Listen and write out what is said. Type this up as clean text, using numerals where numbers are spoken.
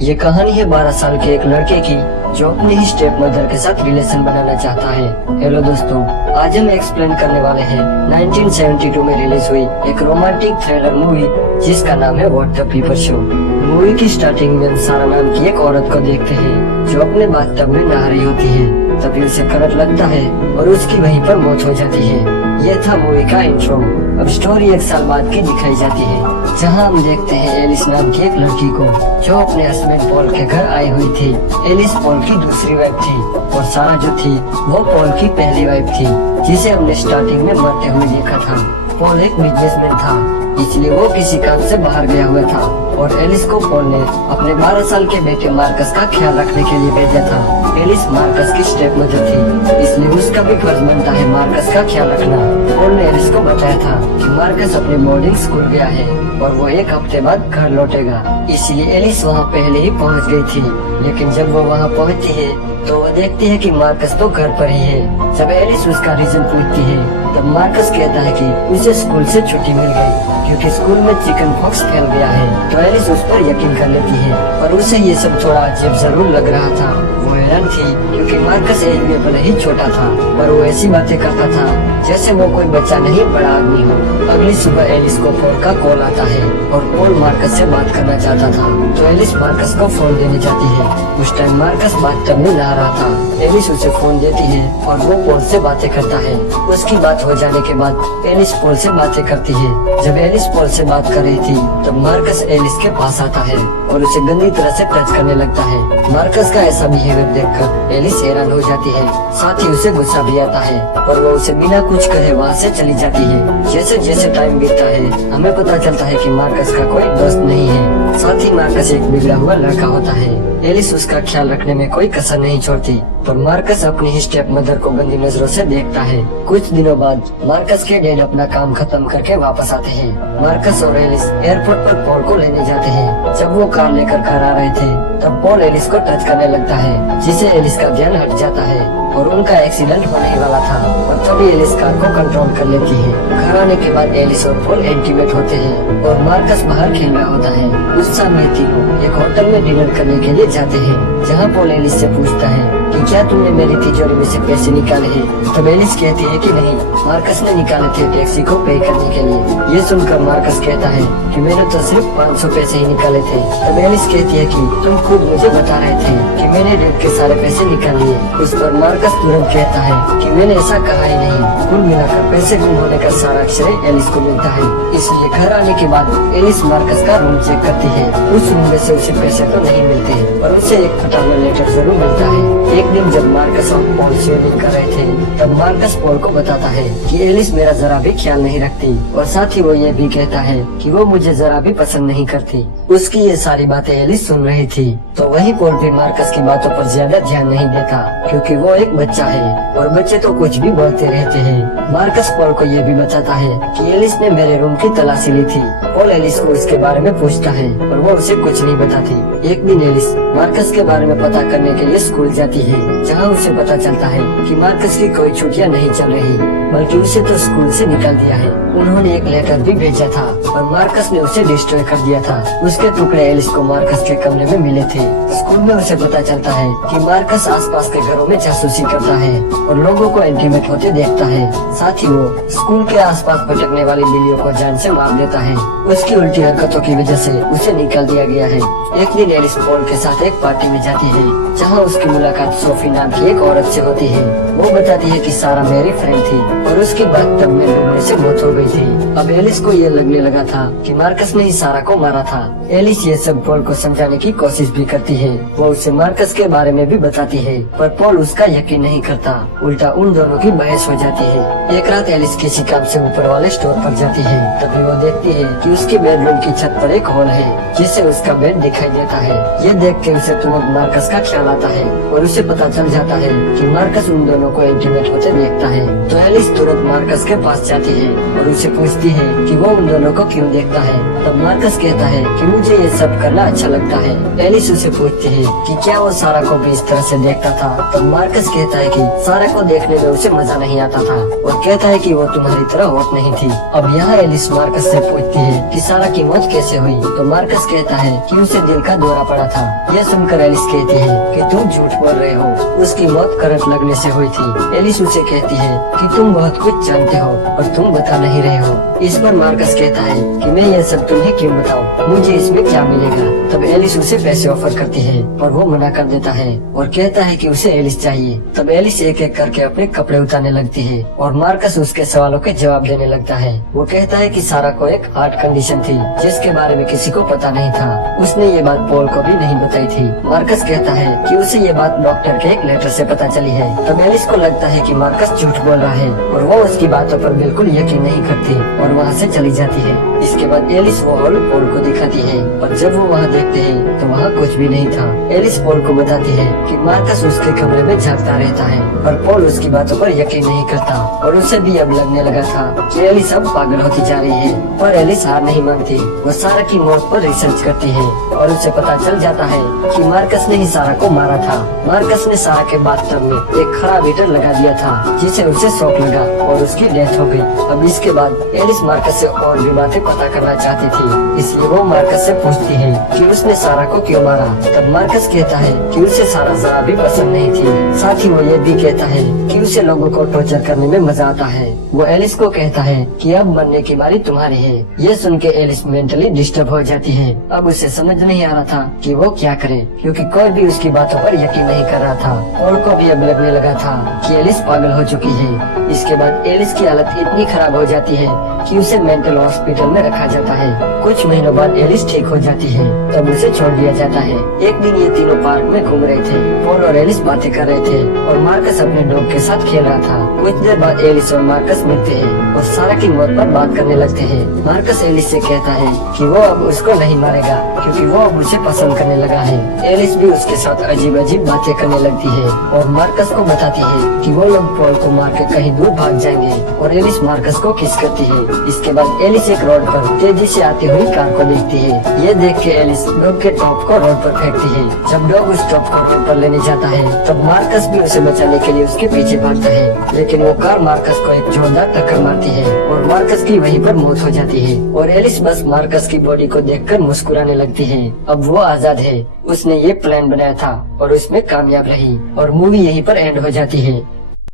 ये कहानी है 12 साल के एक लड़के की जो अपने ही स्टेप मदर के साथ रिलेशन बनाना चाहता है। हेलो दोस्तों, आज हम एक्सप्लेन करने वाले हैं 1972 में रिलीज हुई एक रोमांटिक थ्रिलर मूवी जिसका नाम है what the people show. Movie की स्टार्टिंग में हम सारा नाम की एक औरत को देखते हैं जो अपने बाथटब में नहा रही होती है। तभी उसे करंट लगता है और उसकी वहीं पर मौत हो जाती है। ये था मूवी का इंट्रो। अब स्टोरी एक साल बाद की दिखाई जाती है जहां हम देखते हैं एलिस नाम की एक लड़की को जो अपने हस्बैंड पॉल के घर आई हुई थी। एलिस पॉल की दूसरी वाइफ थी और सारा जो थी वो पॉल की पहली वाइफ थी जिसे हमने स्टार्टिंग में मरते हुए देखा था। पॉल एक बिजनेसमैन था इसलिए वो किसी काम से बाहर गया हुआ था और एलिस को पॉल ने अपने 12 साल के बेटे मार्कस का ख्याल रखने के लिए भेजा था। एलिस मार्कस की स्टेप मदर थी इसलिए उसका भी फर्ज बनता है मार्कस का ख्याल रखना। पॉल ने एलिस को बताया था कि मार्कस अपने बोर्डिंग स्कूल गया है और वो एक हफ्ते बाद घर लौटेगा, इसलिए एलिस वहाँ पहले ही पहुँच गई थी। लेकिन जब वो वहाँ पहुँचती है तो वो देखती है कि मार्कस तो घर पर ही है। जब एलिस उसका रीजन पूछती है तब मार्कस कहता है कि उसे स्कूल से छुट्टी मिल गई क्योंकि स्कूल में चिकन पॉक्स फैल गया है। तो एलिस उस पर यकीन कर लेती है पर उसे ये सब थोड़ा अजीब जरूर लग रहा था। वो हैरान थी क्योंकि मार्कस एज में भले ही छोटा था पर वो ऐसी बातें करता था जैसे वो कोई बच्चा नहीं बड़ा आदमी हो। अगली सुबह एलिस को पॉल का कॉल आता है और पॉल मार्कस से बात करना चाहता था तो एलिस मार्कस को फोन देने जाती है। उस टाइम मार्कस बाथटब में नहा रहा था। एलिस उसे फोन देती है और वो पॉल से बातें करता है। उसकी बात हो जाने के बाद एलिस पॉल से बातें करती है। जब एलिस पॉल से बात कर रही थी तब मार्कस एलिस के पास आता है और उसे गंदी तरह से टच करने लगता है। मार्कस का ऐसा बिहेवियर देखकर एलिस हैरान हो जाती है, साथ ही उसे गुस्सा भी आता है और वो उसे बिना कुछ कहे वहाँ से चली जाती है। जैसे जैसे टाइम बीतता है हमें पता चलता है कि मार्कस का कोई दोस्त नहीं है, साथ ही मार्कस एक बिगड़ा हुआ लड़का होता है। एलिस उसका ख्याल रखने में कोई कसर नहीं छोड़ती पर मार्कस अपनी ही स्टेप मदर को गंदी नजरों से देखता है। कुछ दिनों बाद मार्कस के डैड अपना काम खत्म करके वापस आते हैं। मार्कस और एलिस एयरपोर्ट पर पॉल को लेने जाते हैं। जब वो कार लेकर घर आ रहे थे तब पॉल एलिस को टच करने लगता है जिससे एलिस का ध्यान हट जाता है और उनका एक्सीडेंट होने ही वाला था और तभी एलिस कार को कंट्रोल कर लेती है। घर आने के बाद एलिस और पॉल इंटीमेट होते हैं और मार्कस बाहर खेल रहा होता है। उस समय तीनों एक होटल में डिनर करने के लिए जाते हैं जहाँ पॉल एलिस से पूछता है कि क्या तुमने मेरी तिजोरी में से पैसे निकाले हैं? तब एलिस कहती है कि नहीं, मार्कस ने निकाले थे टैक्सी को पे करने के लिए। ये सुनकर मार्कस कहता है कि मैंने तो सिर्फ 500 पैसे ही निकाले थे। तब एलिस कहती है कि तुम खुद मुझे बता रहे थे कि मैंने डेट के सारे पैसे निकाल लिए। उस पर मार्कस तुरंत कहता है कि मैंने ऐसा कहा ही नहीं। कुल मिलाकर पैसे गुम होने का सारा श्रेय एलिस को मिलता है। इसलिए घर आने के बाद एलिस मार्कस का रूम चेक करती है। उस रूम में से उसे पैसे तो नहीं मिलते पर उसे एक फटा हुआ लेटर जरूर मिलता है। एक दिन जब मार्कस और पॉल स्विमिंग कर रहे थे तब मार्कस पॉल को बताता है कि एलिस मेरा जरा भी ख्याल नहीं रखती और साथ ही वो ये भी कहता है कि वो मुझे जरा भी पसंद नहीं करती। उसकी ये सारी बातें एलिस सुन रही थी तो वही पॉल भी मार्कस की बातों पर ज्यादा ध्यान नहीं देता क्योंकि वो एक बच्चा है और बच्चे तो कुछ भी बोलते रहते हैं। मार्कस पॉल को ये भी बताता है कि एलिस ने मेरे रूम की तलाशी ली थी। पॉल एलिस को इसके बारे में पूछता है और वो उसे कुछ नहीं बताती। एक दिन एलिस मार्कस के बारे में पता करने के लिए स्कूल जाती है जहाँ उसे पता चलता है कि मार्कस की कोई छुट्टियाँ नहीं चल रही बल्कि उसे तो स्कूल से निकाल दिया है। उन्होंने एक लेटर भी भेजा था और मार्कस ने उसे डिस्ट्रॉय कर दिया था। उसके टुकड़े एलिस को मार्कस के कमरे में मिले थे। स्कूल में उसे पता चलता है कि मार्कस आसपास के घरों में जासूसी करता है और लोगों को इंटीमेट होते देखता है। साथ ही वो स्कूल के आसपास भटकने वाली बिल्लियों को जान से मार देता है। उसकी उल्टी हरकतों की वजह से उसे निकाल दिया गया है। एक दिन एलिस पॉल के साथ एक पार्टी में जाती है जहाँ उसकी मुलाकात सोफी नाम की एक औरत से होती है। वो बताती है कि सारा मेरी फ्रेंड थी और उसकी बाथटब में डूबने से मौत हो गई थी। अब एलिस को ये लगने लगा था कि मार्कस ने ही सारा को मारा था। एलिस ये सब पॉल को समझाने की कोशिश भी करती है। वो उसे मार्कस के बारे में भी बताती है पर पॉल उसका यकीन नहीं करता। उल्टा उन दोनों की बहस हो जाती है। एक रात एलिस किसी काम से ऊपर वाले स्टोर पर जाती है तभी वो देखती है कि उसके बेडरूम की छत पर एक होल है जिससे उसका बेड दिखाई देता है। ये देख के उसे तुरंत मार्कस का ख्याल आता है और उसे पता चल जाता है कि मार्कस उन दोनों को इंटीमेट होते देखता है। तो एलिस एलिस तुरंत मार्कस के पास जाती है और उसे पूछती है कि वो उन दोनों को क्यों देखता है। तब मार्कस कहता है कि मुझे ये सब करना अच्छा लगता है। एलिस उसे पूछती है कि क्या वो सारा को भी इस तरह से देखता था। तब मार्कस कहता है कि सारा को देखने में उसे मजा नहीं आता था और कहता है कि वो तुम्हारी तरह होट नहीं थी। अब यहाँ एलिस मार्कस से पूछती है कि सारा की मौत कैसे हुई। तो मार्कस कहता है कि उसे दिल का दौरा पड़ा था। यह सुनकर एलिस कहती है कि तुम झूठ बोल रहे हो, उसकी मौत करंट लगने से हुई थी। एलिस उसे कहती है कि तुम बहुत कुछ जानते हो और तुम बता नहीं रहे हो। इस पर मार्कस कहता है कि मैं यह सब तुम्हें क्यों बताऊं, मुझे इसमें क्या मिलेगा। तब एलिस उसे पैसे ऑफर करती है पर वो मना कर देता है और कहता है कि उसे एलिस चाहिए। तब एलिस एक एक करके अपने कपड़े उतारने लगती है और मार्कस उसके सवालों के जवाब देने लगता है। वो कहता है कि सारा को एक हार्ट कंडीशन थी जिसके बारे में किसी को पता नहीं था। उसने ये बात पॉल को भी नहीं बताई थी। मार्कस कहता है कि उसे ये बात डॉक्टर के एक लेटर से पता चली है। तब एलिस को लगता है कि मार्कस झूठ बोल रहा है और वो उसकी बातों पर बिल्कुल यकीन नहीं करती और वहाँ से चली जाती है। इसके बाद एलिस वो हॉल पॉल को दिखाती है और जब वो वहाँ देखते हैं तो वहाँ कुछ भी नहीं था। एलिस पॉल को बताती है कि मार्कस उसके कमरे में झांकता रहता है पर पॉल उसकी बातों पर यकीन नहीं करता और उसे भी अब लगने लगा था कि एलिस अब पागल होती जा रही है। पर एलिस हार नहीं मानती। वो सारा की मौत पर रिसर्च करती है और उसे पता चल जाता है कि मार्कस ने ही सारा को मारा था। मार्कस ने सारा के बाथटब में एक खराब हीटर लगा दिया था जिसे उसे शॉक लगा और उसकी डेथ हो गई। अब इसके बाद एलिस मार्कस से और भी बातें पता करना चाहती थी, इसलिए वो मार्कस से पूछती है कि उसने सारा को क्यों मारा। तब मार्कस कहता है कि उसे सारा जरा भी पसंद नहीं थी। साथ ही वो ये भी कहता है कि उसे लोगों को टॉर्चर करने में मजा आता है। वो एलिस को कहता है कि अब मरने की बारी तुम्हारी है। ये सुन के एलिस मेंटली डिस्टर्ब हो जाती है। अब उसे समझ नहीं आ रहा था कि वो क्या करे क्योंकि कोई भी उसकी बातों पर यकीन नहीं कर रहा था। पॉल को भी अब लगने लगा था कि एलिस पागल हो चुकी है। इसके बाद एलिस की हालत इतनी खराब हो जाती है कि उसे मेंटल हॉस्पिटल में रखा जाता है। कुछ महीनों बाद एलिस ठीक हो जाती है तब उसे छोड़ दिया जाता है। एक दिन ये तीनों पार्क में घूम रहे थे। पॉल और एलिस बातें कर रहे थे और मार्कस अपने डॉग के साथ खेल रहा था। कुछ देर बाद एलिस और मार्कस मिलते हैं और सारा की मौत पर बात करने लगते हैं। मार्कस एलिस से कहता है कि वो अब उसको नहीं मारेगा क्योंकि वो अब उसे पसंद करने लगा है। एलिस भी उसके साथ अजीब अजीब बातें करने लगती है और मार्कस को बताती है कि वो लोग पॉल को मार के कहीं दूर भाग जाएंगे और एलिस मार्कस को किस करती है। इसके बाद एलिस एक रोड पर तेजी से आती हुई कार को देखती है। ये देख के एलिस डॉग के टॉप को रोड पर फेंकती है। जब डॉग उस टॉप को रोड पर लेने जाता है तब मार्कस भी उसे बचाने के लिए उसके पीछे भागता है, लेकिन वो कार मार्कस को एक जोरदार टक्कर मारती है और मार्कस की वहीं पर मौत हो जाती है। और एलिस बस मार्कस की बॉडी को देखकर मुस्कुराने लगती है। अब वो आजाद है। उसने ये प्लान बनाया था और उसमें कामयाब रही और मूवी यहीं पर एंड हो जाती है।